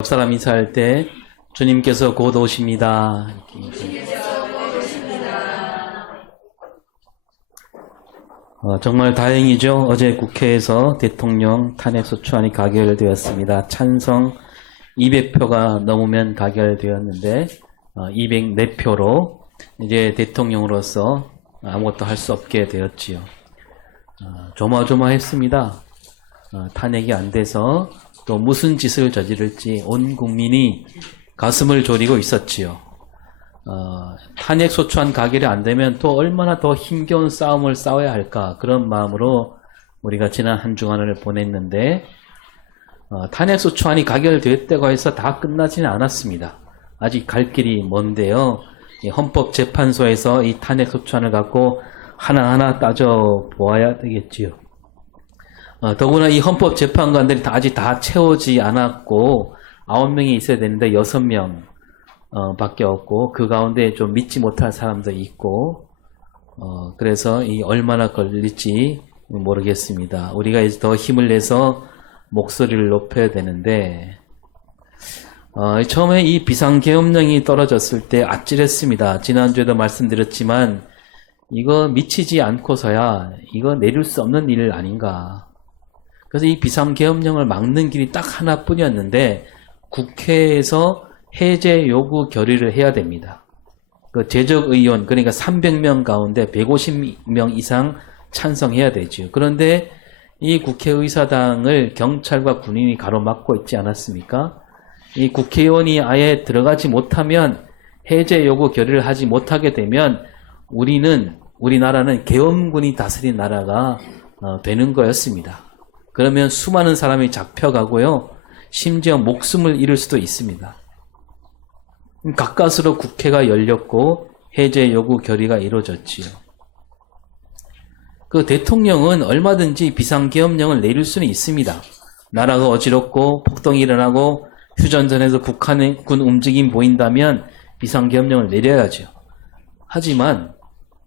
옆 사람 인사할 때 주님께서 곧 오십니다. 정말 다행이죠. 어제 국회에서 대통령 탄핵소추안이 가결되었습니다. 찬성 200표가 넘으면 가결되었는데 204표로 이제 대통령으로서 아무것도 할 수 없게 되었지요. 조마조마했습니다. 탄핵이 안 돼서 또 무슨 짓을 저지를지 온 국민이 가슴을 졸이고 있었지요. 탄핵소추안 가결이 안 되면 또 얼마나 더 힘겨운 싸움을 싸워야 할까, 그런 마음으로 우리가 지난 한 주간을 보냈는데 탄핵소추안이 가결되었다고 해서 다 끝나지는 않았습니다. 아직 갈 길이 먼데요. 헌법재판소에서 이 탄핵소추안을 갖고 하나하나 따져보아야 되겠지요. 더구나 이 헌법재판관들이 아직 다 채워지지 않았고 9명이 있어야 되는데 6명 밖에 없고, 그 가운데 좀 믿지 못할 사람도 있고, 그래서 이 얼마나 걸릴지 모르겠습니다. 우리가 이제 더 힘을 내서 목소리를 높여야 되는데, 처음에 이 비상계엄령이 떨어졌을 때 아찔했습니다. 지난주에도 말씀드렸지만 이거 미치지 않고서야 이거 내릴 수 없는 일 아닌가. 그래서 이 비상계엄령을 막는 길이 딱 하나뿐이었는데 국회에서 해제 요구 결의를 해야 됩니다. 그 재적의원, 그러니까 300명 가운데 150명 이상 찬성해야 되죠. 그런데 이 국회의사당을 경찰과 군인이 가로막고 있지 않았습니까? 이 국회의원이 아예 들어가지 못하면, 해제 요구 결의를 하지 못하게 되면 우리나라는 계엄군이 다스린 나라가 되는 거였습니다. 그러면 수많은 사람이 잡혀가고요, 심지어 목숨을 잃을 수도 있습니다. 가까스로 국회가 열렸고 해제 요구 결의가 이루어졌지요. 그 대통령은 얼마든지 비상계엄령을 내릴 수는 있습니다. 나라가 어지럽고 폭동이 일어나고 휴전선에서 북한의 군 움직임 보인다면 비상계엄령을 내려야죠. 하지만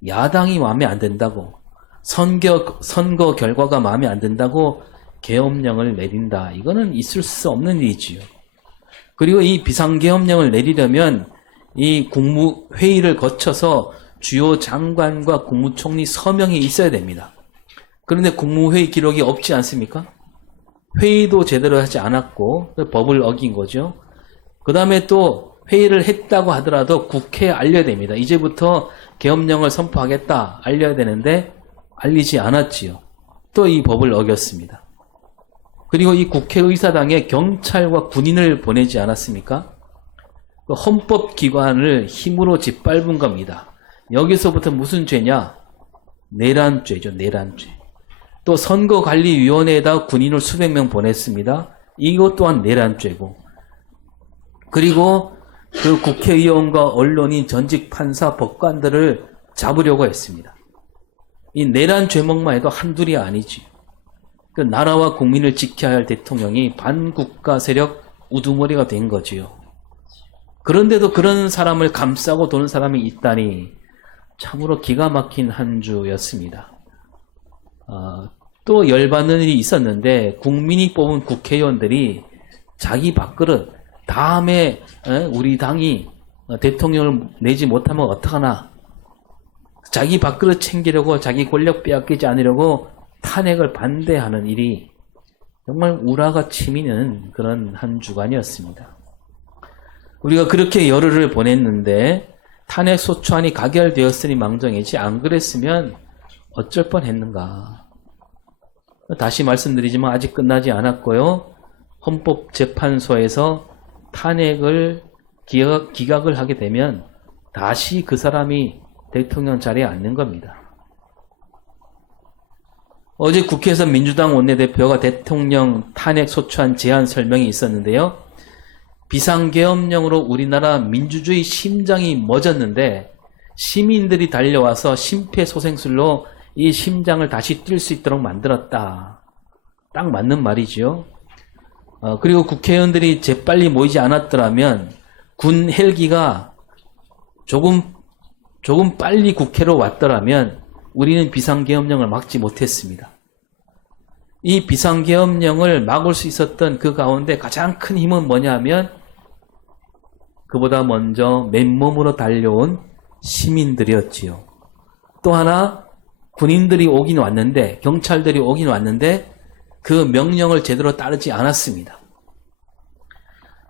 야당이 마음에 안 든다고, 선거 결과가 마음에 안 든다고 계엄령을 내린다, 이거는 있을 수 없는 일이지요. 그리고 이 비상계엄령을 내리려면 이 국무회의를 거쳐서 주요 장관과 국무총리 서명이 있어야 됩니다. 그런데 국무회의 기록이 없지 않습니까? 회의도 제대로 하지 않았고 법을 어긴 거죠. 그 다음에 또 회의를 했다고 하더라도 국회에 알려야 됩니다. 이제부터 계엄령을 선포하겠다 알려야 되는데 알리지 않았지요. 또 이 법을 어겼습니다. 그리고 이 국회의사당에 경찰과 군인을 보내지 않았습니까? 헌법기관을 힘으로 짓밟은 겁니다. 여기서부터 무슨 죄냐? 내란죄죠. 내란죄. 또 선거관리위원회에다 군인을 수백 명 보냈습니다. 이것 또한 내란죄고, 그리고 그 국회의원과 언론인, 전직 판사, 법관들을 잡으려고 했습니다. 이 내란 죄목만 해도 한둘이 아니지. 그 나라와 국민을 지켜야 할 대통령이 반국가 세력 우두머리가 된 거지요. 그런데도 그런 사람을 감싸고 도는 사람이 있다니 참으로 기가 막힌 한 주였습니다. 또 열받는 일이 있었는데, 국민이 뽑은 국회의원들이 자기 밥그릇, 다음에 우리 당이 대통령을 내지 못하면 어떡하나, 자기 밥그릇 챙기려고, 자기 권력 빼앗기지 않으려고 탄핵을 반대하는 일이 정말 우라가 치미는 그런 한 주간이었습니다. 우리가 그렇게 열흘을 보냈는데 탄핵소추안이 가결되었으니 망정이지, 안 그랬으면 어쩔 뻔했는가. 다시 말씀드리지만 아직 끝나지 않았고요. 헌법재판소에서 탄핵을 기각을 하게 되면 다시 그 사람이 대통령 자리에 앉는 겁니다. 어제 국회에서 민주당 원내대표가 대통령 탄핵소추안 제안 설명이 있었는데요. 비상계엄령으로 우리나라 민주주의 심장이 멎었는데 시민들이 달려와서 심폐소생술로 이 심장을 다시 뛸 수 있도록 만들었다. 딱 맞는 말이죠. 그리고 국회의원들이 재빨리 모이지 않았더라면 군 헬기가 조금 빨리 국회로 왔더라면 우리는 비상계엄령을 막지 못했습니다. 이 비상계엄령을 막을 수 있었던 그 가운데 가장 큰 힘은 뭐냐면 그보다 먼저 맨몸으로 달려온 시민들이었지요. 또 하나 군인들이 오긴 왔는데 경찰들이 오긴 왔는데 그 명령을 제대로 따르지 않았습니다.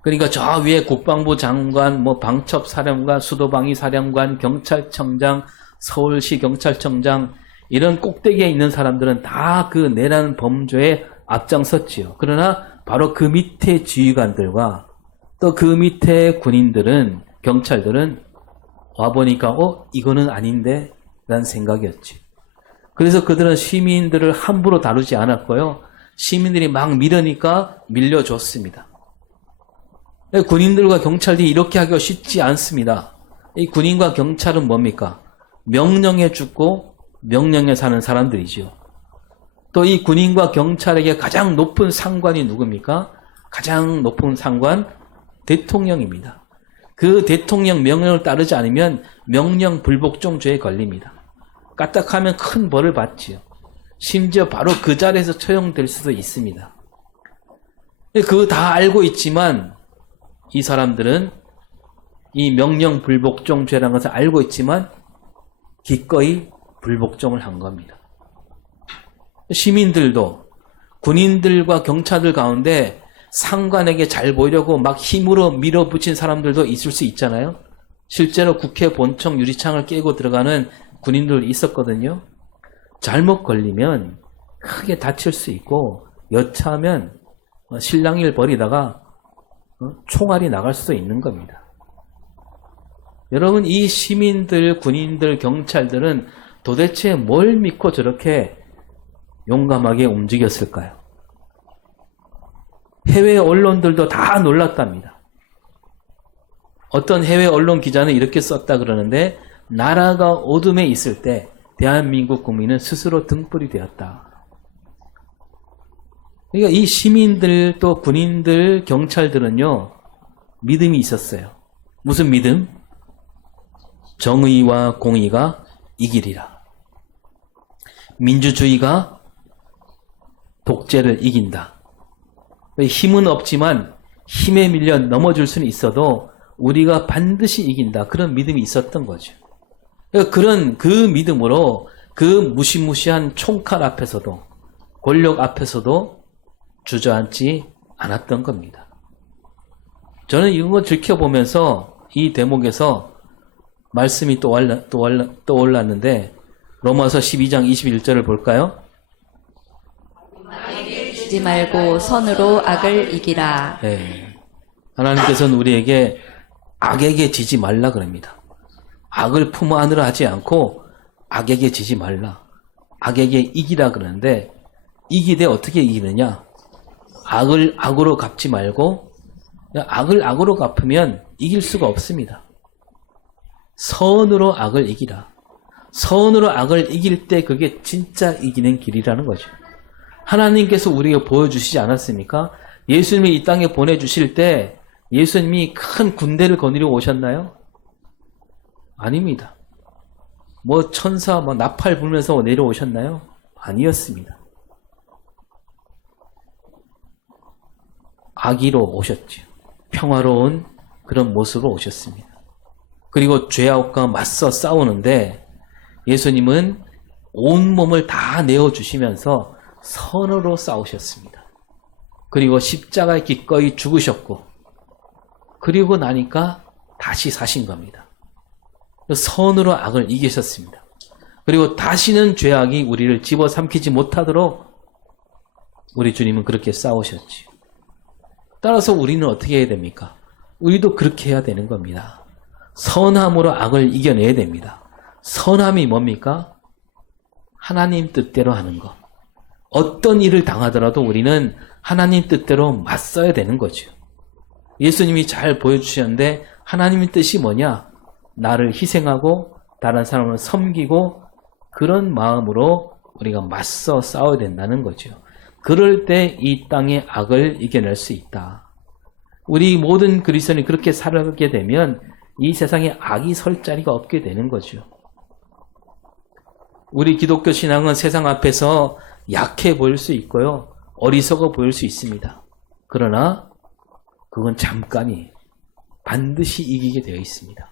그러니까 저 위에 국방부 장관, 방첩사령관, 수도방위 사령관, 경찰청장, 서울시 경찰청장 이런 꼭대기에 있는 사람들은 다 그 내란 범죄에 앞장섰지요. 그러나 바로 그 밑에 지휘관들과 또 그 밑에 군인들은 경찰들은 와보니까 이거는 아닌데 라는 생각이었지. 그래서 그들은 시민들을 함부로 다루지 않았고요. 시민들이 막 밀으니까 밀려줬습니다. 군인들과 경찰들이 이렇게 하기가 쉽지 않습니다. 이 군인과 경찰은 뭡니까? 명령에 죽고 명령에 사는 사람들이죠. 또 이 군인과 경찰에게 가장 높은 상관이 누굽니까? 가장 높은 상관 대통령입니다. 그 대통령 명령을 따르지 않으면 명령 불복종죄에 걸립니다. 까딱하면 큰 벌을 받지요. 심지어 바로 그 자리에서 처형될 수도 있습니다. 그거 다 알고 있지만 이 사람들은 이 명령 불복종죄라는 것을 알고 있지만 기꺼이 불복종을 한 겁니다. 시민들도 군인들과 경찰들 가운데 상관에게 잘 보이려고 막 힘으로 밀어붙인 사람들도 있을 수 있잖아요. 실제로 국회 본청 유리창을 깨고 들어가는 군인들 있었거든요. 잘못 걸리면 크게 다칠 수 있고 여차하면 실랑이를 벌이다가 총알이 나갈 수도 있는 겁니다. 여러분, 이 시민들, 군인들, 경찰들은 도대체 뭘 믿고 저렇게 용감하게 움직였을까요? 해외 언론들도 다 놀랐답니다. 어떤 해외 언론 기자는 이렇게 썼다 그러는데 나라가 어둠에 있을 때 대한민국 국민은 스스로 등불이 되었다. 그러니까 이 시민들 또 군인들 경찰들은요 믿음이 있었어요. 무슨 믿음? 정의와 공의가 이기리라. 민주주의가 독재를 이긴다. 힘은 없지만 힘에 밀려 넘어질 수는 있어도 우리가 반드시 이긴다. 그런 믿음이 있었던 거죠. 그런 그 믿음으로 그 무시무시한 총칼 앞에서도 권력 앞에서도 주저앉지 않았던 겁니다. 저는 이런 거 지켜보면서 이 대목에서 말씀이 또 올랐는데 로마서 12장 21절을 볼까요? 주지 말고 선으로 악을 이기라. 네. 하나님께서는 우리에게 악에게 지지 말라 그럽니다. 악을 품어 안으로 하지 않고 악에게 지지 말라. 악에게 이기라 그러는데 이기되 어떻게 이기느냐? 악을 악으로 갚지 말고 악을 악으로 갚으면 이길 수가 없습니다. 선으로 악을 이기라. 선으로 악을 이길 때 그게 진짜 이기는 길이라는 거죠. 하나님께서 우리에게 보여주시지 않았습니까? 예수님이 이 땅에 보내주실 때 예수님이 큰 군대를 거느리고 오셨나요? 아닙니다. 천사 나팔 불면서 내려오셨나요? 아니었습니다. 아기로 오셨죠. 평화로운 그런 모습으로 오셨습니다. 그리고 죄악과 맞서 싸우는데 예수님은 온몸을 다 내어주시면서 선으로 싸우셨습니다. 그리고 십자가에 기꺼이 죽으셨고 그리고 나니까 다시 사신 겁니다. 선으로 악을 이기셨습니다. 그리고 다시는 죄악이 우리를 집어삼키지 못하도록 우리 주님은 그렇게 싸우셨지요. 따라서 우리는 어떻게 해야 됩니까? 우리도 그렇게 해야 되는 겁니다. 선함으로 악을 이겨내야 됩니다. 선함이 뭡니까? 하나님 뜻대로 하는 것. 어떤 일을 당하더라도 우리는 하나님 뜻대로 맞서야 되는 거죠. 예수님이 잘 보여주셨는데 하나님의 뜻이 뭐냐? 나를 희생하고 다른 사람을 섬기고 그런 마음으로 우리가 맞서 싸워야 된다는 거죠. 그럴 때 이 땅의 악을 이겨낼 수 있다. 우리 모든 그리스도인이 그렇게 살아가게 되면 이 세상에 악이 설 자리가 없게 되는 거죠. 우리 기독교 신앙은 세상 앞에서 약해 보일 수 있고요. 어리석어 보일 수 있습니다. 그러나 그건 잠깐이에요. 반드시 이기게 되어 있습니다.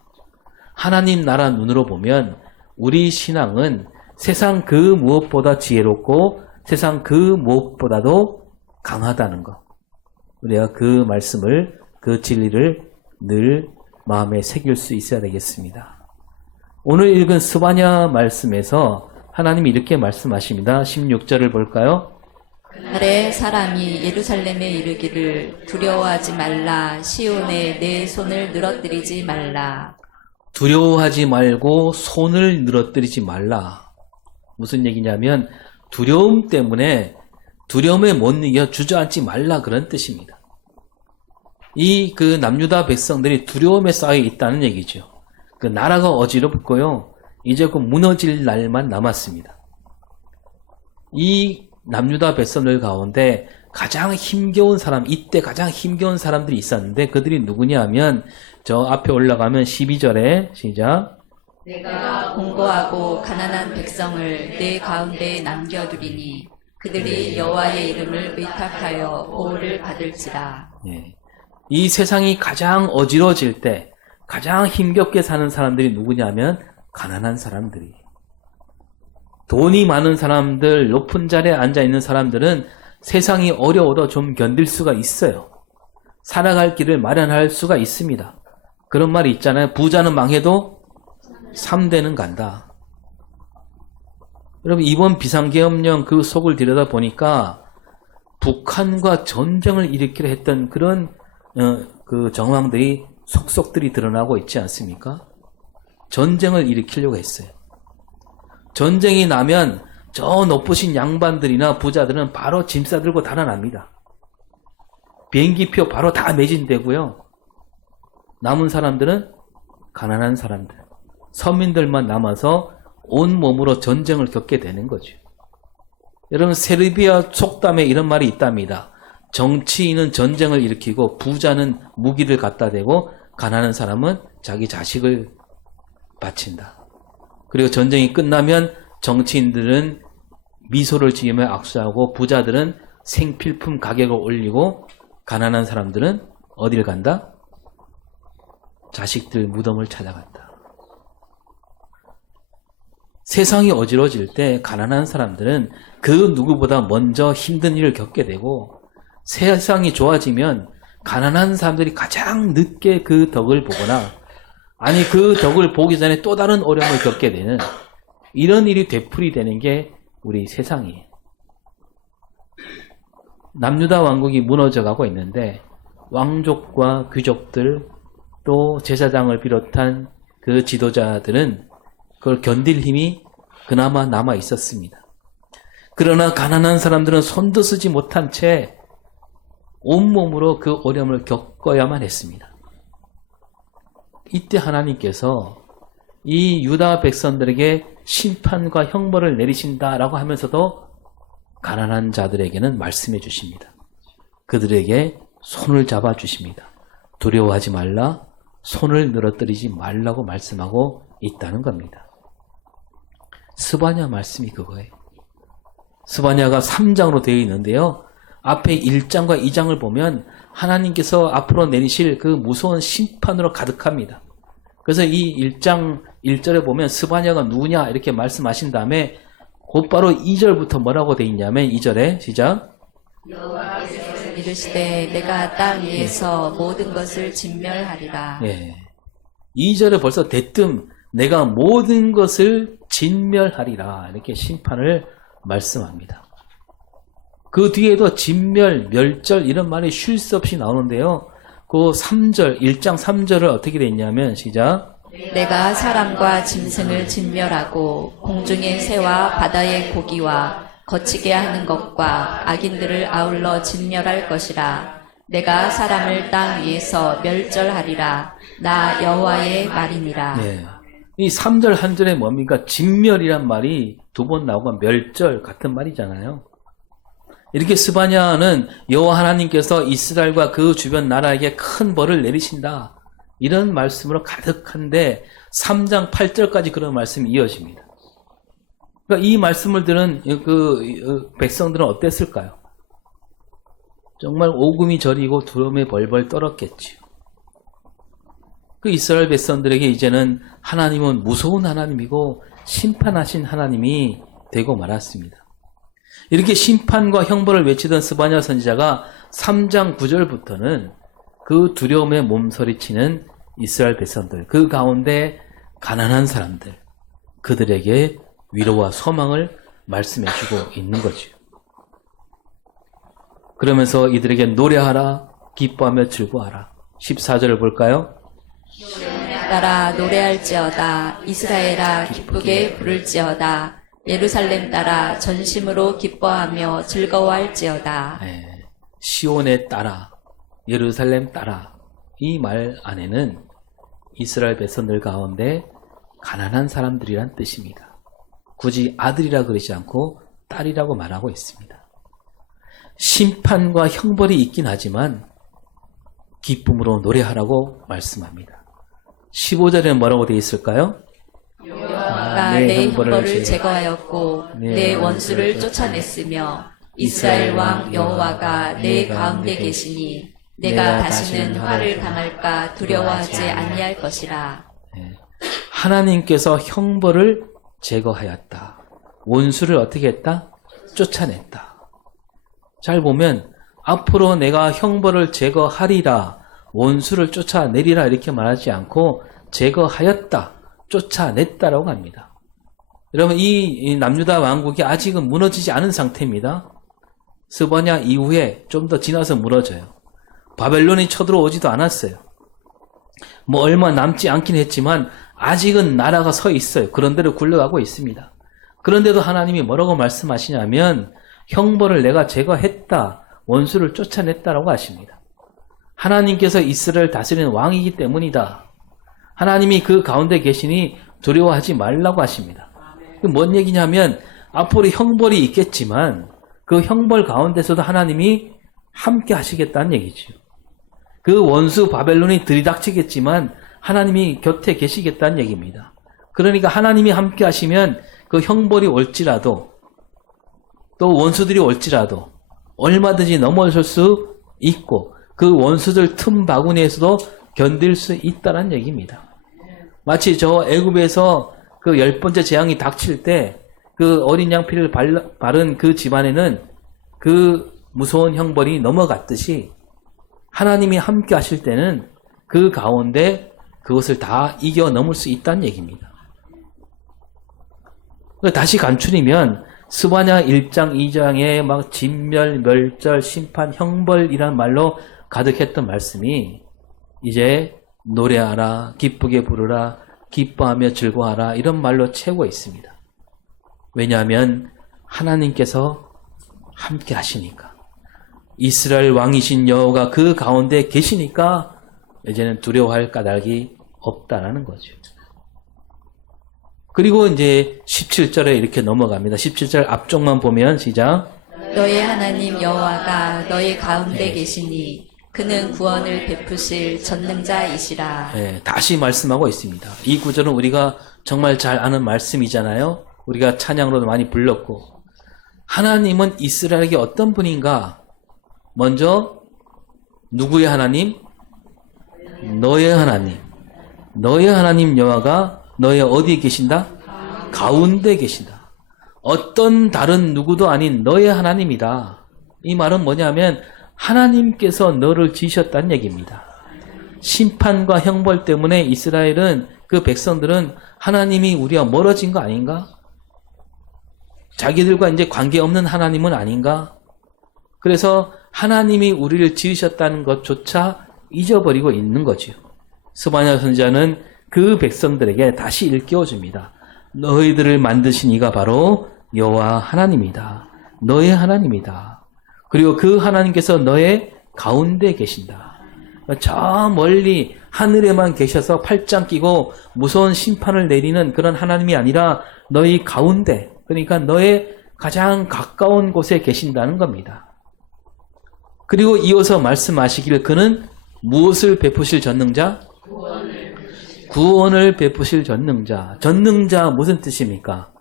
하나님 나라 눈으로 보면 우리 신앙은 세상 그 무엇보다 지혜롭고 세상 그 무엇보다도 강하다는 것. 우리가 그 말씀을, 그 진리를 늘 마음에 새길 수 있어야 되겠습니다. 오늘 읽은 스바냐 말씀에서 하나님이 이렇게 말씀하십니다. 16절을 볼까요? 그날에 사람이 예루살렘에 이르기를 두려워하지 말라. 시온에 내 손을 늘어뜨리지 말라. 두려워하지 말고 손을 늘어뜨리지 말라. 무슨 얘기냐면 두려움 때문에 두려움에 못 이겨 주저앉지 말라 그런 뜻입니다. 그 남유다 백성들이 두려움에 쌓여 있다는 얘기죠. 그 나라가 어지럽고요. 이제 그 무너질 날만 남았습니다. 이 남유다 백성들 가운데 가장 힘겨운 사람, 이때 가장 힘겨운 사람들이 있었는데 그들이 누구냐 하면 저 앞에 올라가면 12절에 시작. 내가 공고하고 가난한 백성을 내 가운데 남겨두리니 그들이 여호와의 이름을 의탁하여 보호를 받을지라. 예. 이 세상이 가장 어지러질 때 가장 힘겹게 사는 사람들이 누구냐면 가난한 사람들이. 돈이 많은 사람들, 높은 자리에 앉아있는 사람들은 세상이 어려워도 좀 견딜 수가 있어요. 살아갈 길을 마련할 수가 있습니다. 그런 말이 있잖아요. 부자는 망해도 3대는 간다. 여러분 이번 비상계엄령 그 속을 들여다보니까 북한과 전쟁을 일으키려 했던 그런 그 정황들이 속속들이 드러나고 있지 않습니까? 전쟁을 일으키려고 했어요. 전쟁이 나면 저 높으신 양반들이나 부자들은 바로 짐 싸들고 달아납니다. 비행기표 바로 다 매진되고요. 남은 사람들은 가난한 사람들, 서민들만 남아서 온몸으로 전쟁을 겪게 되는 거죠. 여러분 세르비아 속담에 이런 말이 있답니다. 정치인은 전쟁을 일으키고 부자는 무기를 갖다 대고 가난한 사람은 자기 자식을 바친다. 그리고 전쟁이 끝나면 정치인들은 미소를 지으며 악수하고 부자들은 생필품 가격을 올리고 가난한 사람들은 어딜 간다? 자식들 무덤을 찾아간다. 세상이 어지러질 때 가난한 사람들은 그 누구보다 먼저 힘든 일을 겪게 되고 세상이 좋아지면 가난한 사람들이 가장 늦게 그 덕을 보거나 아니 그 덕을 보기 전에 또 다른 어려움을 겪게 되는 이런 일이 되풀이되는 게 우리 세상이에요. 남유다 왕국이 무너져가고 있는데 왕족과 귀족들 또 제사장을 비롯한 그 지도자들은 그걸 견딜 힘이 그나마 남아 있었습니다. 그러나 가난한 사람들은 손도 쓰지 못한 채 온몸으로 그 어려움을 겪어야만 했습니다. 이때 하나님께서 이 유다 백성들에게 심판과 형벌을 내리신다라고 하면서도 가난한 자들에게는 말씀해 주십니다. 그들에게 손을 잡아 주십니다. 두려워하지 말라, 손을 늘어뜨리지 말라고 말씀하고 있다는 겁니다. 스바냐 말씀이 그거예요. 스바냐가 3장으로 되어 있는데요. 앞에 1장과 2장을 보면 하나님께서 앞으로 내리실 그 무서운 심판으로 가득합니다. 그래서 이 1장 1절에 보면 스바냐가 누구냐 이렇게 말씀하신 다음에 곧바로 2절부터 뭐라고 되어 있냐면 2절에 시작. 여호와께서 이르시되 내가 땅 위에서 모든 것을 진멸하리라. 예. 2절에 벌써 대뜸 내가 모든 것을 진멸하리라 이렇게 심판을 말씀합니다. 그 뒤에도 진멸, 멸절 이런 말이 쉴 수 없이 나오는데요. 그 3절, 1장 3절을 어떻게 되어 있냐면 시작. 내가 사람과 짐승을 진멸하고 공중의 새와 바다의 고기와 거치게 하는 것과 악인들을 아울러 진멸할 것이라. 내가 사람을 땅 위에서 멸절하리라. 나 여호와의 말이니라. 네. 이 3절 한 절에 뭡니까? 진멸이란 말이 두 번 나오고 멸절 같은 말이잖아요. 이렇게 스바냐는 여호와 하나님께서 이스라엘과 그 주변 나라에게 큰 벌을 내리신다. 이런 말씀으로 가득한데 3장 8절까지 그런 말씀이 이어집니다. 그러니까 이 말씀을 들은 백성들은 어땠을까요? 정말 오금이 저리고 두려움에 벌벌 떨었겠지요. 그 이스라엘 백성들에게 이제는 하나님은 무서운 하나님이고 심판하신 하나님이 되고 말았습니다. 이렇게 심판과 형벌을 외치던 스바냐 선지자가 3장 9절부터는 그 두려움에 몸서리치는 이스라엘 백성들, 그 가운데 가난한 사람들, 그들에게 위로와 소망을 말씀해주고 있는 거죠. 그러면서 이들에게 노래하라, 기뻐하며 즐거워하라. 14절을 볼까요? 따라 노래할지어다. 이스라엘아 기쁘게 부를지어다. 예루살렘 따라 전심으로 기뻐하며 즐거워할지어다. 네, 시온에 따라, 예루살렘 따라. 이 말 안에는 이스라엘 백성들 가운데 가난한 사람들이란 뜻입니다. 굳이 아들이라 그러지 않고 딸이라고 말하고 있습니다. 심판과 형벌이 있긴 하지만 기쁨으로 노래하라고 말씀합니다. 15절에 뭐라고 되어 있을까요? 여호와가 내 형벌을 제거하였고 내 원수를 쫓아냈으며 이스라엘 왕 여호와가 내 가운데 계시니 내가 다시는 화를 당할까 두려워하지 아니할 것이라. 하나님께서 형벌을 제거하였다. 원수를 어떻게 했다? 쫓아냈다. 잘 보면 앞으로 내가 형벌을 제거하리라, 원수를 쫓아내리라 이렇게 말하지 않고 제거하였다, 쫓아냈다라고 합니다. 여러분 이 남유다 왕국이 아직은 무너지지 않은 상태입니다. 스바냐 이후에 좀 더 지나서 무너져요. 바벨론이 쳐들어오지도 않았어요. 뭐 얼마 남지 않긴 했지만 아직은 나라가 서 있어요. 그런 대로 굴러가고 있습니다. 그런데도 하나님이 뭐라고 말씀하시냐면 형벌을 내가 제거했다, 원수를 쫓아냈다라고 하십니다. 하나님께서 이스라엘을 다스리는 왕이기 때문이다. 하나님이 그 가운데 계시니 두려워하지 말라고 하십니다. 뭔 얘기냐면 앞으로 형벌이 있겠지만 그 형벌 가운데서도 하나님이 함께 하시겠다는 얘기죠. 그 원수 바벨론이 들이닥치겠지만 하나님이 곁에 계시겠다는 얘기입니다. 그러니까 하나님이 함께 하시면 그 형벌이 올지라도 또 원수들이 올지라도 얼마든지 넘어설 수 있고 그 원수들 틈 바구니에서도 견딜 수 있다는 얘기입니다. 마치 저 애굽에서 그 10번째 재앙이 닥칠 때 그 어린 양 피를 바른 그 집안에는 그 무서운 형벌이 넘어갔듯이 하나님이 함께 하실 때는 그 가운데 그것을 다 이겨 넘을 수 있다는 얘기입니다. 다시 간추리면 스바냐 1장 2장에 막 진멸, 멸절, 심판, 형벌이란 말로 가득했던 말씀이 이제 노래하라, 기쁘게 부르라, 기뻐하며 즐거워하라 이런 말로 채우고 있습니다. 왜냐하면 하나님께서 함께 하시니까, 이스라엘 왕이신 여호와가 그 가운데 계시니까 이제는 두려워할 까닭이 없다라는 거죠. 그리고 이제 17절에 이렇게 넘어갑니다. 17절 앞쪽만 보면 시작. 너의 하나님 여호와가 너의 가운데 계시니 그는 구원을 베푸실 전능자이시라. 네, 다시 말씀하고 있습니다. 이 구절은 우리가 정말 잘 아는 말씀이잖아요. 우리가 찬양으로도 많이 불렀고, 하나님은 이스라엘에게 어떤 분인가? 먼저 누구의 하나님? 너의 하나님. 너의 하나님 여호와가 너의 어디에 계신다? 가운데 계신다. 어떤 다른 누구도 아닌 너의 하나님이다. 이 말은 뭐냐면 하나님께서 너를 지으셨다는 얘기입니다. 심판과 형벌 때문에 이스라엘은, 그 백성들은 하나님이 우리와 멀어진 거 아닌가? 자기들과 이제 관계없는 하나님은 아닌가? 그래서 하나님이 우리를 지으셨다는 것조차 잊어버리고 있는 거죠. 스바냐 선지자는 그 백성들에게 다시 일깨워줍니다. 너희들을 만드신 이가 바로 여호와 하나님이다. 너의 하나님이다. 그리고 그 하나님께서 너의 가운데 계신다. 저 멀리 하늘에만 계셔서 팔짱 끼고 무서운 심판을 내리는 그런 하나님이 아니라 너희 가운데, 그러니까 너의 가장 가까운 곳에 계신다는 겁니다. 그리고 이어서 말씀하시기를 그는 무엇을 베푸실 전능자? 구원을 베푸실 전능자. 전능자 무슨 뜻입니까?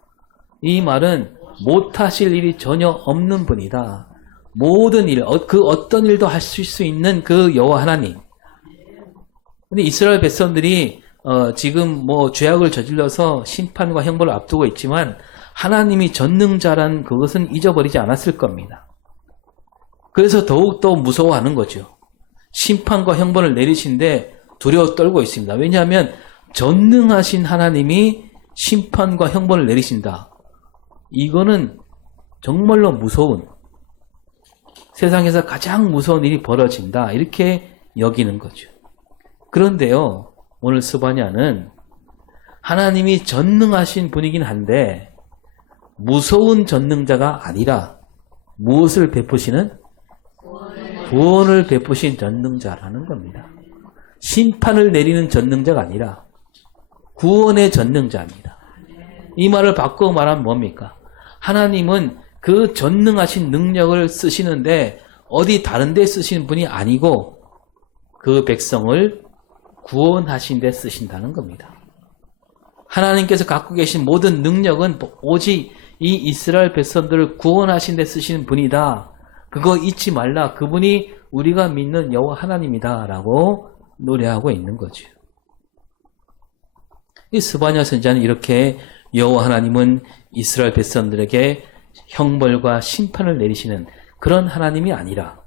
이 말은 못하실 일이 전혀 없는 분이다. 모든 일, 그 어떤 일도 하실 수 있는 그 여호와 하나님. 근데 이스라엘 백성들이 지금 뭐 죄악을 저질러서 심판과 형벌을 앞두고 있지만 하나님이 전능자란 그것은 잊어버리지 않았을 겁니다. 그래서 더욱더 무서워하는 거죠. 심판과 형벌을 내리신데 두려워 떨고 있습니다. 왜냐하면 전능하신 하나님이 심판과 형벌을 내리신다. 이거는 정말로 무서운, 세상에서 가장 무서운 일이 벌어진다. 이렇게 여기는 거죠. 그런데요, 오늘 스바냐는 하나님이 전능하신 분이긴 한데 무서운 전능자가 아니라 무엇을 베푸시는? 구원을 베푸신 전능자라는 겁니다. 심판을 내리는 전능자가 아니라 구원의 전능자입니다. 이 말을 바꾸어 말하면 뭡니까? 하나님은 그 전능하신 능력을 쓰시는데 어디 다른 데 쓰시는 분이 아니고 그 백성을 구원하신 데 쓰신다는 겁니다. 하나님께서 갖고 계신 모든 능력은 오직 이 이스라엘 백성들을 구원하신 데 쓰시는 분이다. 그거 잊지 말라. 그분이 우리가 믿는 여호와 하나님이다. 라고 노래하고 있는 거죠. 이 스바냐 선지자는 이렇게 여호와 하나님은 이스라엘 백성들에게 형벌과 심판을 내리시는 그런 하나님이 아니라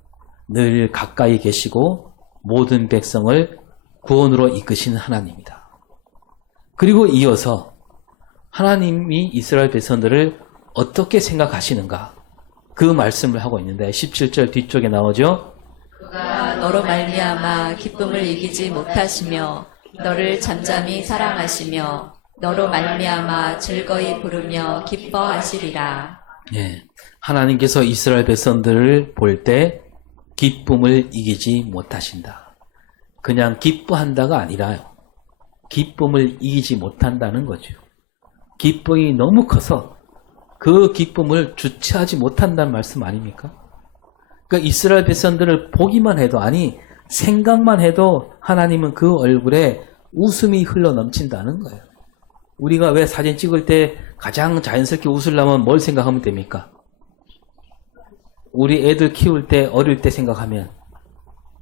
늘 가까이 계시고 모든 백성을 구원으로 이끄시는 하나님이다. 그리고 이어서 하나님이 이스라엘 백성들을 어떻게 생각하시는가 그 말씀을 하고 있는데 17절 뒤쪽에 나오죠. 그가 너로 말미암아 기쁨을 이기지 못하시며 너를 잠잠히 사랑하시며 너로 말미암아 즐거이 부르며 기뻐하시리라. 예, 하나님께서 이스라엘 백성들을 볼 때 기쁨을 이기지 못하신다. 그냥 기뻐한다가 아니라요. 기쁨을 이기지 못한다는 거죠. 기쁨이 너무 커서 그 기쁨을 주체하지 못한다는 말씀 아닙니까? 그러니까 이스라엘 백성들을 보기만 해도 아니 생각만 해도 하나님은 그 얼굴에 웃음이 흘러 넘친다는 거예요. 우리가 왜 사진 찍을 때 가장 자연스럽게 웃으려면 뭘 생각하면 됩니까? 우리 애들 키울 때 어릴 때 생각하면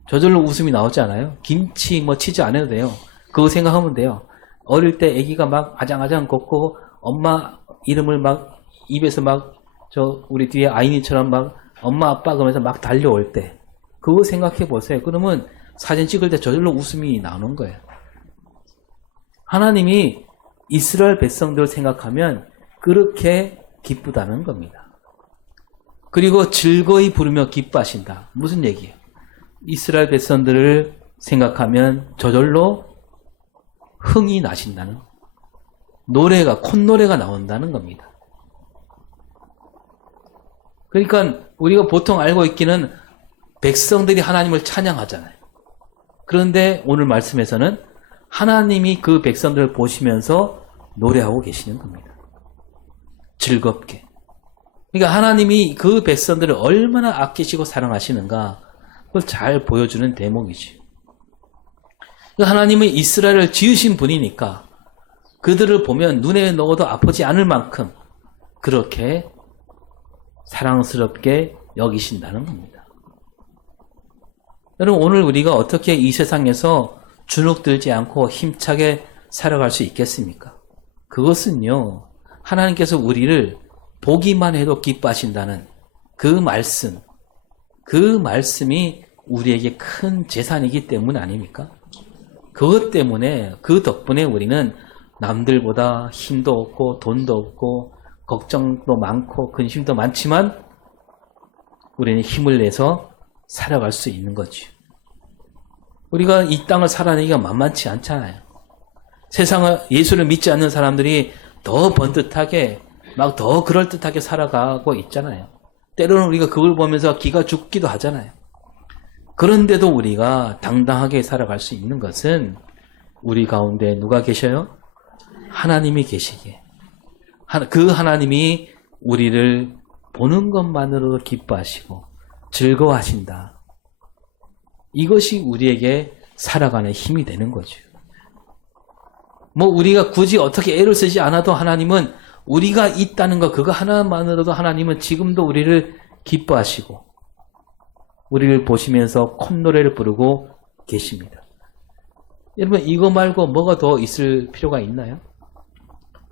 저절로 웃음이 나오지 않아요? 김치 뭐 치즈 안 해도 돼요. 그거 생각하면 돼요. 어릴 때 애기가 막 아장아장 걷고 엄마 이름을 막 입에서 막 우리 뒤에 아이니처럼 막 엄마 아빠 그러면서 막 달려올 때 그거 생각해 보세요. 그러면 사진 찍을 때 저절로 웃음이 나오는 거예요. 하나님이 이스라엘 백성들을 생각하면 그렇게 기쁘다는 겁니다. 그리고 즐거이 부르며 기뻐하신다. 무슨 얘기예요? 이스라엘 백성들을 생각하면 저절로 흥이 나신다는, 노래가, 콧노래가 나온다는 겁니다. 그러니까 우리가 보통 알고 있기는 백성들이 하나님을 찬양하잖아요. 그런데 오늘 말씀에서는 하나님이 그 백성들을 보시면서 노래하고 계시는 겁니다. 즐겁게. 그러니까 하나님이 그 백성들을 얼마나 아끼시고 사랑하시는가 그걸 잘 보여주는 대목이죠. 하나님은 이스라엘을 지으신 분이니까 그들을 보면 눈에 넣어도 아프지 않을 만큼 그렇게 사랑스럽게 여기신다는 겁니다. 여러분 오늘 우리가 어떻게 이 세상에서 주눅들지 않고 힘차게 살아갈 수 있겠습니까? 그것은요, 하나님께서 우리를 보기만 해도 기뻐하신다는 그 말씀이 우리에게 큰 재산이기 때문 아닙니까? 그것 때문에, 그 덕분에 우리는 남들보다 힘도 없고 돈도 없고 걱정도 많고 근심도 많지만 우리는 힘을 내서 살아갈 수 있는 거죠. 우리가 이 땅을 살아내기가 만만치 않잖아요. 세상을, 예수를 믿지 않는 사람들이 더 번듯하게 막 더 그럴듯하게 살아가고 있잖아요. 때로는 우리가 그걸 보면서 기가 죽기도 하잖아요. 그런데도 우리가 당당하게 살아갈 수 있는 것은 우리 가운데 누가 계셔요? 하나님이 계시기에. 그 하나님이 우리를 보는 것만으로도 기뻐하시고 즐거워하신다. 이것이 우리에게 살아가는 힘이 되는 거죠. 뭐 우리가 굳이 어떻게 애를 쓰지 않아도 하나님은 우리가 있다는 것 그거 하나만으로도 하나님은 지금도 우리를 기뻐하시고 우리를 보시면서 콧노래를 부르고 계십니다. 여러분 이거 말고 뭐가 더 있을 필요가 있나요?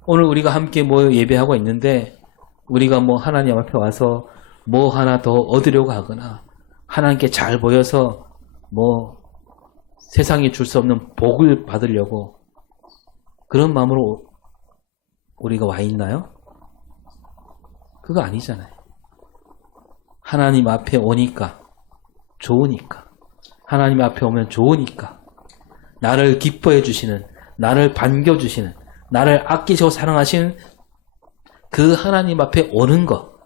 오늘 우리가 함께 모여 예배하고 있는데 우리가 뭐 하나님 앞에 와서 뭐 하나 더 얻으려고 하거나 하나님께 잘 보여서 뭐 세상에 줄 수 없는 복을 받으려고 그런 마음으로 우리가 와 있나요? 그거 아니잖아요. 하나님 앞에 오니까 좋으니까 하나님 앞에 오면 좋으니까 나를 기뻐해 주시는 나를 반겨주시는 나를 아끼시고 사랑하시는 그 하나님 앞에 오는 것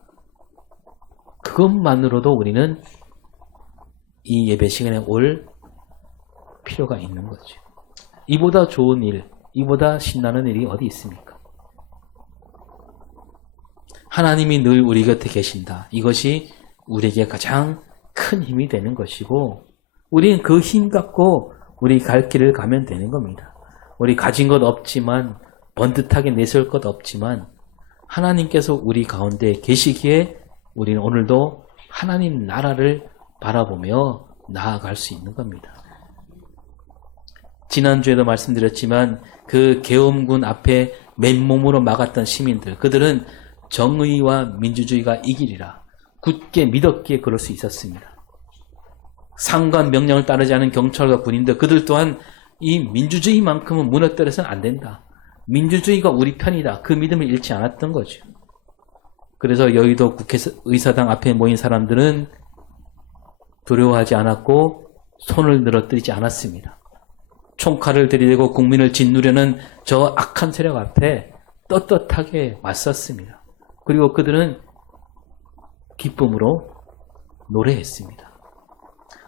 그것만으로도 우리는 이 예배 시간에 올 필요가 있는 거죠. 이보다 좋은 일, 이보다 신나는 일이 어디 있습니까? 하나님이 늘 우리 곁에 계신다. 이것이 우리에게 가장 큰 힘이 되는 것이고 우리는 그 힘 갖고 우리 갈 길을 가면 되는 겁니다. 우리 가진 것 없지만 번듯하게 내세울 것 없지만 하나님께서 우리 가운데 계시기에 우리는 오늘도 하나님 나라를 바라보며 나아갈 수 있는 겁니다. 지난주에도 말씀드렸지만 그 계엄군 앞에 맨몸으로 막았던 시민들 그들은 정의와 민주주의가 이기리라 굳게 믿었기에 그럴 수 있었습니다. 상관 명령을 따르지 않은 경찰과 군인들 그들 또한 이 민주주의만큼은 무너뜨려서는 안 된다. 민주주의가 우리 편이다. 그 믿음을 잃지 않았던 거죠. 그래서 여의도 국회의사당 앞에 모인 사람들은 두려워하지 않았고 손을 늘어뜨리지 않았습니다. 총칼을 들이대고 국민을 짓누려는 저 악한 세력 앞에 떳떳하게 맞섰습니다. 그리고 그들은 기쁨으로 노래했습니다.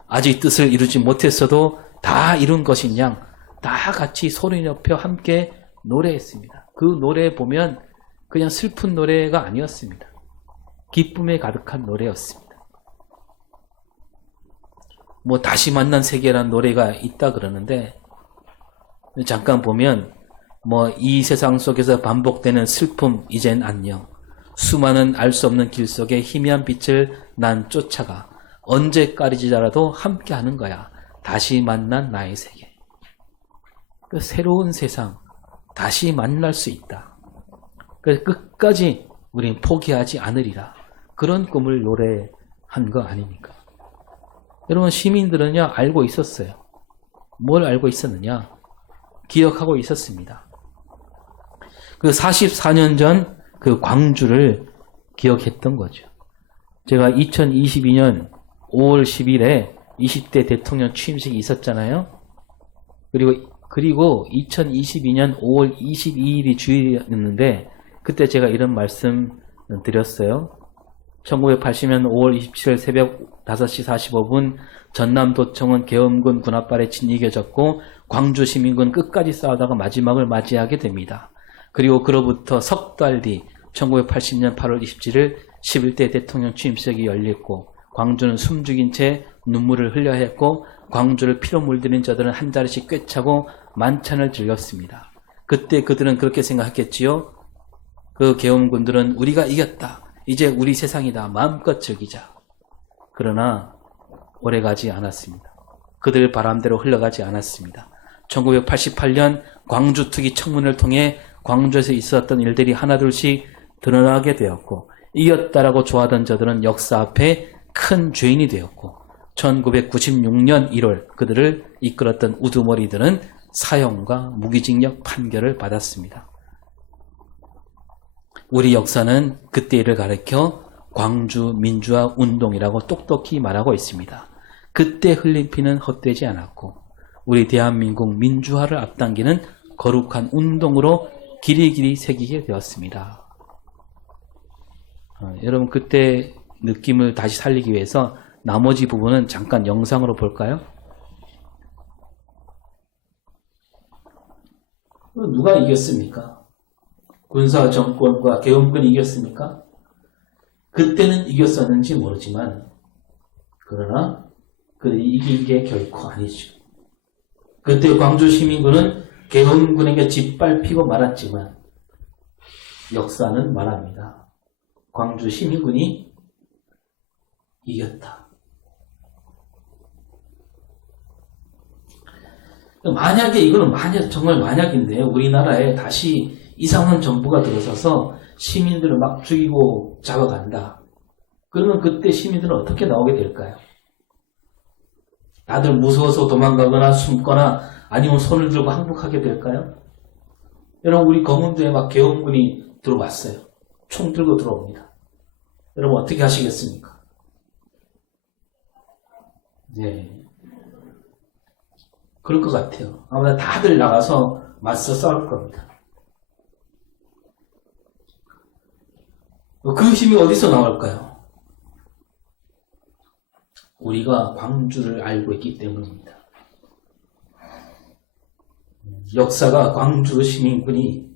아직 뜻을 이루지 못했어도 다 이룬 것인 양 다 같이 소리 높여 함께 노래했습니다. 그 노래에 보면 그냥 슬픈 노래가 아니었습니다. 기쁨에 가득한 노래였습니다. 뭐 다시 만난 세계라는 노래가 있다 그러는데 잠깐 보면 뭐 이 세상 속에서 반복되는 슬픔 이젠 안녕 수많은 알 수 없는 길 속에 희미한 빛을 난 쫓아가 언제까지라도 함께 하는 거야. 다시 만난 나의 세계. 그 새로운 세상 다시 만날 수 있다. 그래서 끝까지 우린 포기하지 않으리라. 그런 꿈을 노래한 거 아닙니까? 여러분 시민들은요 알고 있었어요. 뭘 알고 있었느냐? 기억하고 있었습니다. 그 44년 전 그 광주를 기억했던 거죠. 제가 2022년 5월 10일에 20대 대통령 취임식이 있었잖아요. 그리고 2022년 5월 22일이 주일이었는데 그때 제가 이런 말씀 드렸어요. 1980년 5월 27일 새벽 5시 45분 전남도청은 계엄군 군합발에 진이겨졌고 광주 시민군 끝까지 싸우다가 마지막을 맞이하게 됩니다. 그리고 그로부터 석 달 뒤 1980년 8월 27일 11대 대통령 취임식이 열렸고 광주는 숨죽인 채 눈물을 흘려야 했고 광주를 피로 물들인 자들은 한 자리씩 꿰차고 만찬을 즐겼습니다. 그때 그들은 그렇게 생각했겠지요. 그 계엄군들은 우리가 이겼다. 이제 우리 세상이다. 마음껏 즐기자. 그러나 오래가지 않았습니다. 그들 바람대로 흘러가지 않았습니다. 1988년 광주특위 청문회를 통해 광주에서 있었던 일들이 하나둘씩 드러나게 되었고 이겼다라고 좋아하던 자들은 역사 앞에 큰 죄인이 되었고 1996년 1월 그들을 이끌었던 우두머리들은 사형과 무기징역 판결을 받았습니다. 우리 역사는 그때 일을 가리켜 광주 민주화 운동이라고 똑똑히 말하고 있습니다. 그때 흘린 피는 헛되지 않았고 우리 대한민국 민주화를 앞당기는 거룩한 운동으로 길이길이 새기게 되었습니다. 여러분 그때 느낌을 다시 살리기 위해서 나머지 부분은 잠깐 영상으로 볼까요? 누가 이겼습니까? 군사 정권과 계엄군이 이겼습니까? 그때는 이겼었는지 모르지만 그러나 그들이 이긴 게 결코 아니죠. 그때 광주 시민군은 계엄군에게 짓밟히고 말았지만 역사는 말합니다. 광주 시민군이 이겼다. 만약에 이거는 정말 만약인데 우리나라에 다시 이상한 정부가 들어서서 시민들을 막 죽이고 잡아간다. 그러면 그때 시민들은 어떻게 나오게 될까요? 다들 무서워서 도망가거나 숨거나 아니면 손을 들고 항복하게 될까요? 여러분 우리 검은도에 막 계엄군이 들어왔어요. 총 들고 들어옵니다. 여러분 어떻게 하시겠습니까? 네. 그럴 것 같아요. 아마 다들 나가서 맞서 싸울 겁니다. 그 힘이 어디서 나올까요? 우리가 광주를 알고 있기 때문입니다. 역사가 광주 시민군이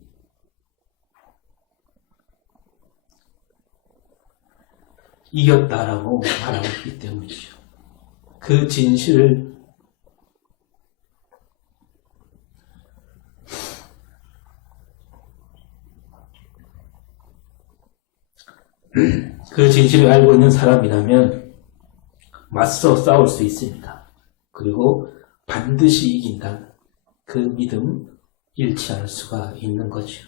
이겼다라고 말하고 있기 때문이죠. 그 진실을 알고 있는 사람이라면 맞서 싸울 수 있습니다. 그리고 반드시 이긴다. 그 믿음 잃지 않을 수가 있는 거죠.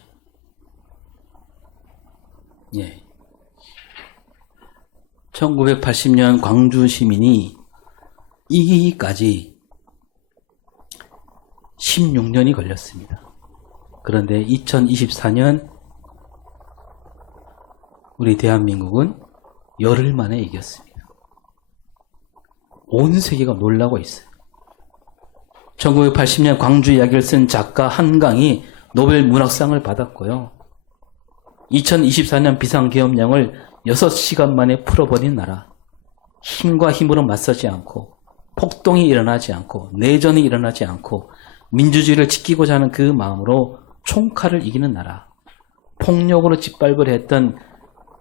예. 1980년 광주 시민이 이기기까지 16년이 걸렸습니다. 그런데 2024년 우리 대한민국은 열흘 만에 이겼습니다. 온 세계가 놀라고 있어요. 1980년 광주 이야기를 쓴 작가 한강이 노벨 문학상을 받았고요. 2024년 비상계엄령을 6시간 만에 풀어버린 나라. 힘과 힘으로 맞서지 않고 폭동이 일어나지 않고 내전이 일어나지 않고 민주주의를 지키고자 하는 그 마음으로 총칼을 이기는 나라. 폭력으로 짓밟으려 했던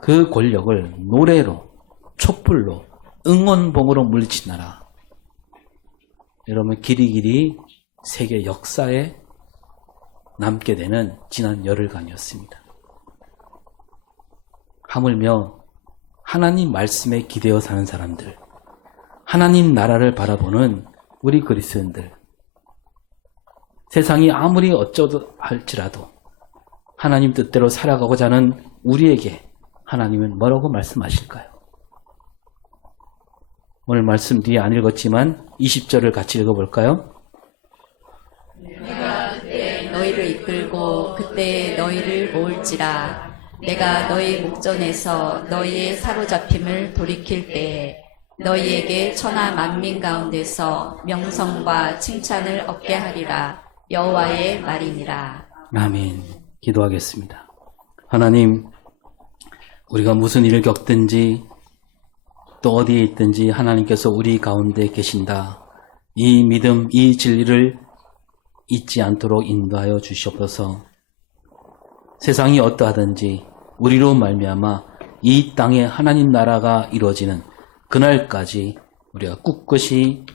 그 권력을 노래로, 촛불로, 응원봉으로 물리친 나라. 여러분 길이길이 세계 역사에 남게 되는 지난 열흘간이었습니다. 하물며 하나님 말씀에 기대어 사는 사람들, 하나님 나라를 바라보는 우리 그리스도인들, 세상이 아무리 어쩌다 할지라도 하나님 뜻대로 살아가고자 하는 우리에게 하나님은 뭐라고 말씀하실까요? 오늘 말씀 뒤에 안 읽었지만 20절을 같이 읽어볼까요? 내가 그때 너희를 이끌고 그때 너희를 모을지라. 내가 너희 목전에서 너희의 사로잡힘을 돌이킬 때에 너희에게 천하 만민 가운데서 명성과 칭찬을 얻게 하리라. 여호와의 말이니라. 아멘. 기도하겠습니다. 하나님, 우리가 무슨 일을 겪든지 또 어디에 있든지 하나님께서 우리 가운데 계신다. 이 믿음, 이 진리를 잊지 않도록 인도하여 주시옵소서. 세상이 어떠하든지 우리로 말미암아 이 땅에 하나님 나라가 이루어지는 그날까지 우리가 꿋꿋이